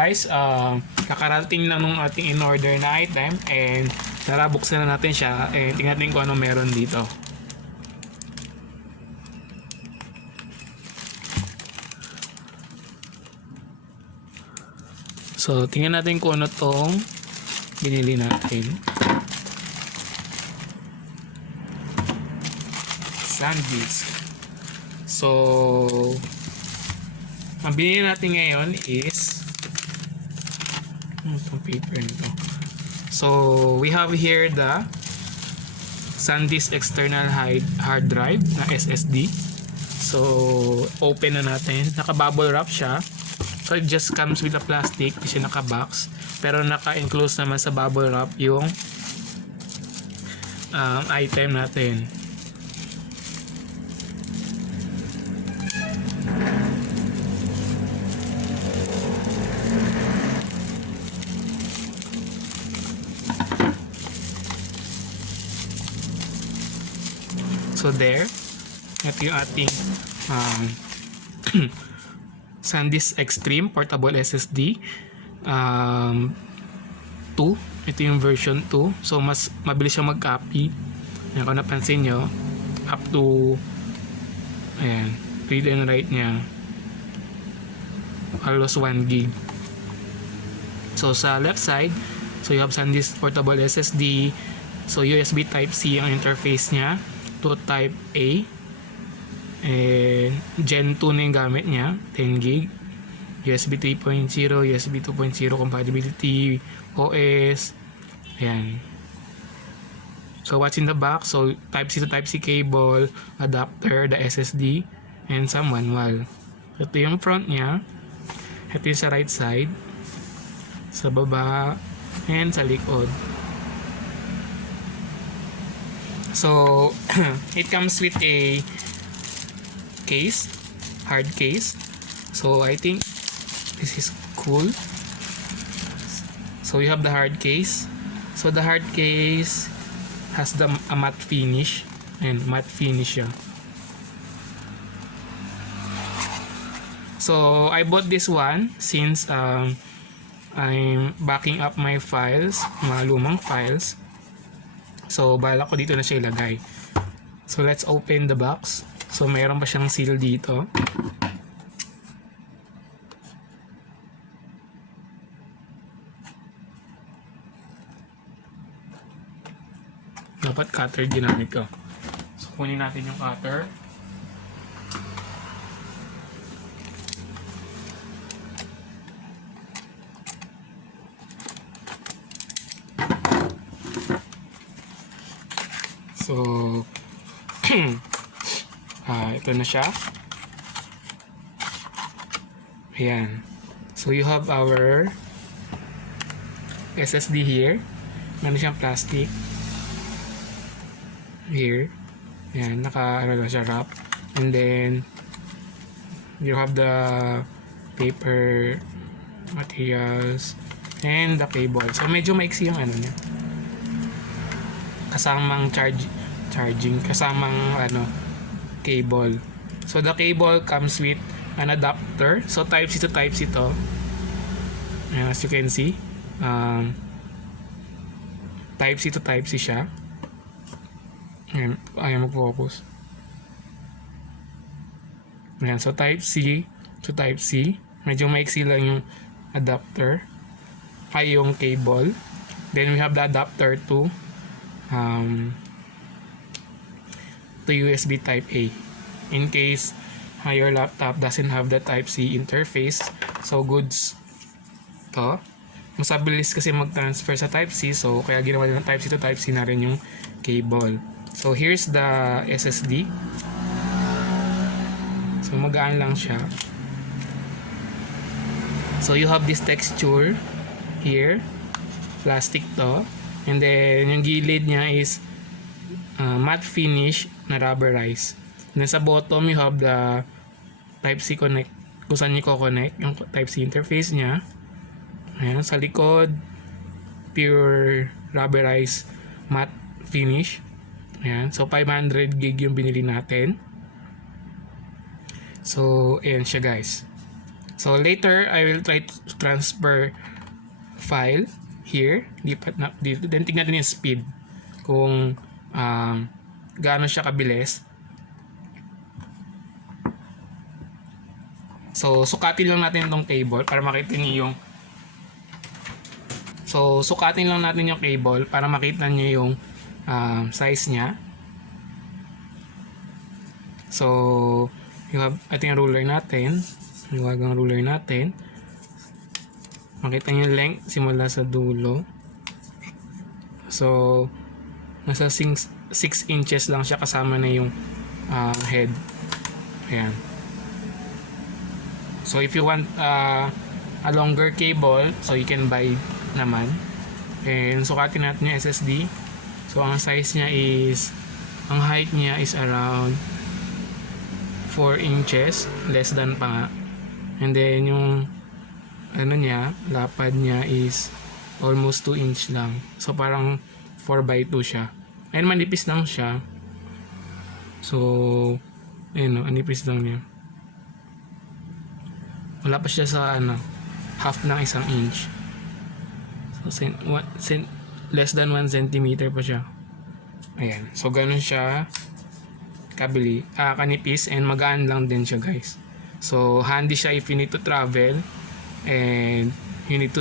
guys, kakarating lang nung ating in-order na item and tara buksan na natin siya and tingnan natin kung ano meron dito. So tingnan natin kung ano tong binili natin. SanDisk. So ang binili natin ngayon is itong paper nito. So we have here the SanDisk external hard drive na SSD. So open na natin. Naka-bubble wrap siya. So it just comes with a plastic, kasi naka-box. Pero naka-enclose naman sa bubble wrap yung item natin. So there, ito yung ating SanDisk Extreme Portable SSD 2. Ito yung version 2. So mas mabilis siya mag-copy. Yan, kung napansin nyo, up to ayan, read and write niya almost 1 gig. So sa left side, so you have SanDisk Portable SSD. So USB Type-C ang interface niya to Type A. And Gen 2 na yung gamit niya, 10 gig. USB 3.0, USB 2.0 compatibility, OS. Ayan. So what's in the box? So Type-C to Type-C cable, adapter, the SSD, and some manual. Ito yung front niya. Ito yung sa right side, sa baba, and sa likod. So it comes with a case, hard case. So I think this is cool. So you have the hard case. So the hard case has a matte finish, and matte finish siya. So I bought this one since I'm backing up my files, mga lumang files. So bala ko dito na siya ilagay. So let's open the box. So mayroon pa siyang seal dito. Dapat cutter ginamit ko. So kunin natin yung cutter. So ito na siya. Ayan. So you have our SSD here. Meron siyang plastic here. Ayan, ano na siya, wrap. And then you have the paper materials and the cable. So medyo maiksi yung ano niya. Kasamang charging, kasamang cable. So the cable comes with an adapter. So Type-C to Type-C to. Ayan, as you can see, Type-C to Type-C siya. Ayan, ayaw mag-focus. Ayan, so Type-C to Type-C. Medyo maiksi lang yung adapter, ay yung cable. Then we have the adapter to USB Type A in case your laptop doesn't have the Type-C interface. So goods to. Mas mabilis kasi mag-transfer sa Type-C, so kaya ginawa ng Type-C to Type-C na rin yung cable. So here's the SSD. So magaan lang siya. So you have this texture here, plastic to, and then yung gilid niya is matte finish na rubberized. And then sa bottom you have the Type-C connect, kung saan nyo ko-connect yung Type-C interface niya. Ayan, sa likod pure rubberized matte finish. Ayan, so 500 gig yung binili natin. So ayan siya guys. So later, I will try to transfer file here. Lipat na dito. Then tignan natin yung speed. Kung gaano siya kabilis. So sukatin lang natin itong cable para makita niyo yung sukatin lang natin yung cable para makita niyo yung size niya. So ito yung ruler natin. Yung wagang ruler natin. Makita niyo yung length simula sa dulo. So nasa 6 inches lang siya, kasama na yung head. Ayan. So if you want a longer cable, so you can buy naman. And sukatin natin yung SSD. So ang size niya is, ang height niya is around 4 inches, less than pa nga. And then yung ano niya, lapad niya is almost 2 inch lang. So parang 4x2 siya. Ayun, manipis lang siya. So ayun, manipis lang niya. Wala pa siya sa half ng 1 inch. So less than 1 centimeter pa siya. Ayan. So ganun siya kanipis, and magaan lang din siya, guys. So handy siya if you need to travel and you need to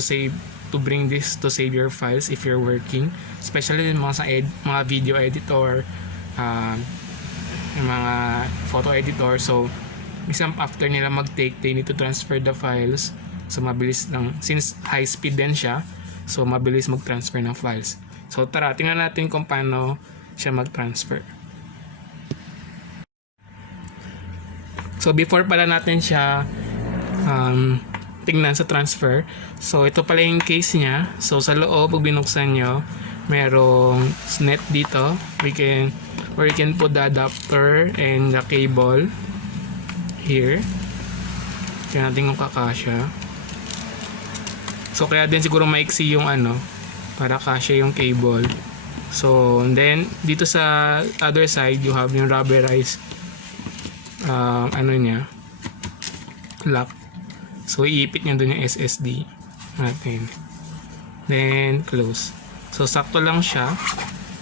bring this to save your files if you're working, especially yung mga video editor, yung mga photo editor. So isang after nila mag-take, they need to transfer the files. So mabilis lang, since high speed din siya, so mabilis mag-transfer ng files. So tara, tingnan natin kung paano siya mag-transfer. So before pala natin siya tingnan sa transfer, so ito pala yung case niya. So sa loob, pag binuksan nyo, merong net dito where you can put the adapter and the cable here. Tingnan natin kung kakasya. So kaya din siguro maiksi yung para kasya yung cable. So and then dito sa other side, you have yung rubberized niya, lock. So iipit niya doon yung SSD natin. Then close. So sakto lang siya.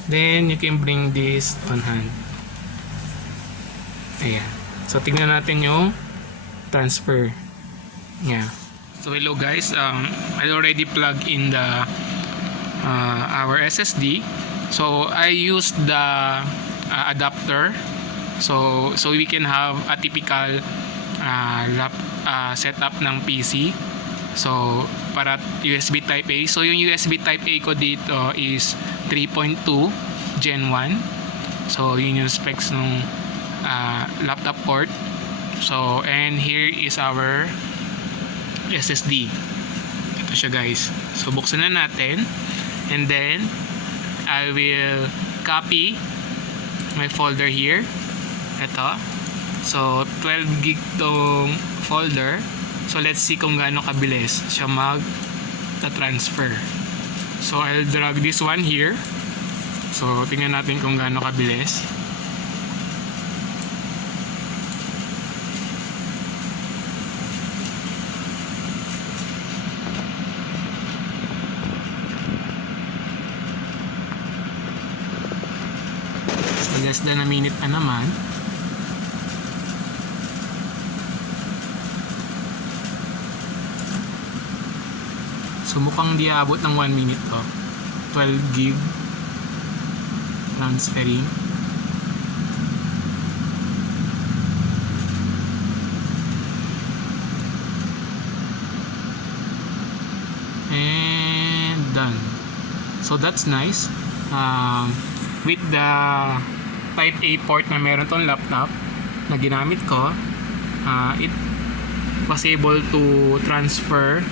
Then you can bring this on hand. Ayan. So tingnan natin yung transfer niya. So hello guys, I already plugged in the our SSD. So I used the adapter. So we can have a typical setup ng PC. So para USB Type A. So yung USB Type A ko dito is 3.2 Gen 1. So yun yung specs ng laptop port. So and here is our SSD. Ito siya, guys. So buksan na natin, and then I will copy my folder here. Ito. So 12 gig tong folder. So let's see kung gaano kabilis siya mag-transfer. So I'll drag this one here. So tingnan natin kung gaano kabilis. So less than a minute na naman. So mukhang di aabot ng 1 minute to. 12 gig transferring. And done. So that's nice. With the Type A port na meron tong laptop na ginamit ko, it was able to transfer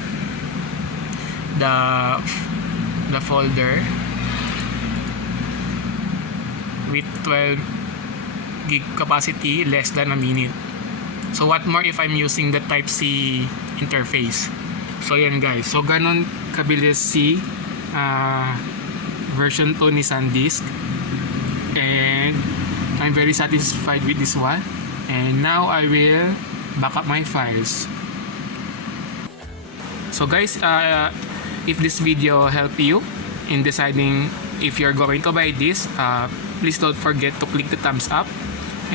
the folder with 12 gig capacity, less than a minute. So what more if I'm using the Type C interface? So yan guys, so ganon kabilis si version 2 ni SanDisk, and I'm very satisfied with this one. And now I will back up my files. So guys, if this video helped you in deciding if you're going to buy this, please don't forget to click the thumbs up,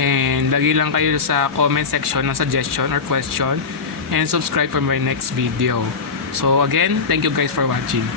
and lagi lang kayo sa comment section ng suggestion or question, and subscribe for my next video. So again, thank you guys for watching.